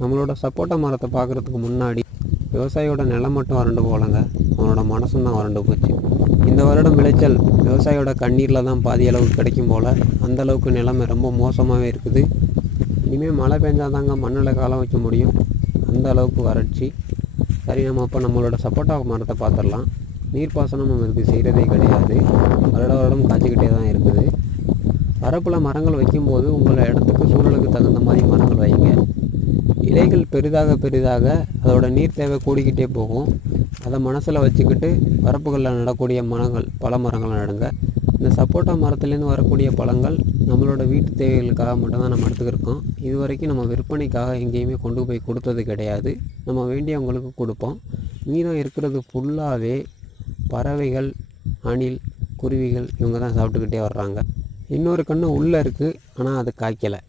நம்மளோட சப்போட்டா மரத்தை பார்க்குறதுக்கு முன்னாடி விவசாயியோட நிலம் மட்டும் வறண்டு போகலங்க. அவனோட மனசும் தான் வறண்டு போச்சு. இந்த வருடம் விளைச்சல் விவசாயியோட கண்ணீரில் தான் பாதி அளவு கிடைக்கும் போல் அந்த அளவுக்கு நிலைமை ரொம்ப மோசமாகவே இருக்குது. இனிமேல் மழை பெஞ்சாதாங்க மண்ணில் காலம் வைக்க முடியும். அந்த அளவுக்கு வறட்சி. சரி நம்ம அப்போ நம்மளோட சப்போட்டா மரத்தை பார்த்துடலாம். நீர்ப்பாசனம் நம்ம இதுக்கு செய்கிறதே கிடையாது. வருட வருடம் காய்ச்சிக்கிட்டே தான் இருக்குது. வரப்பில் மரங்கள் வைக்கும்போது உங்களை இடத்துக்கு சூழலுக்கு தகுந்த மாதிரி இலைகள் பெரிதாக பெரிதாக அதோட நீர் தேவை கூடிக்கிட்டே போகும். அதை மனசில் வச்சுக்கிட்டு வரப்புகளில் நடக்கூடிய மரங்கள் பல மரங்களை நடுங்க. இந்த சப்போட்டா மரத்துலேருந்து வரக்கூடிய பழங்கள் நம்மளோட வீட்டு தேவைகளுக்காக மட்டும்தான் நம்ம எடுத்துக்கிருக்கோம். இது வரைக்கும் நம்ம விற்பனைக்காக எங்கேயுமே கொண்டு போய் கொடுத்தது கிடையாது. நம்ம வேண்டியவங்களுக்கு கொடுப்போம். மீதம் இருக்கிறது ஃபுல்லாகவே பறவைகள் அணில் குருவிகள் இவங்க தான் சாப்பிட்டுக்கிட்டே வர்றாங்க. இன்னொரு கன்று உள்ளே இருக்குது ஆனால் அது காய்க்கலை.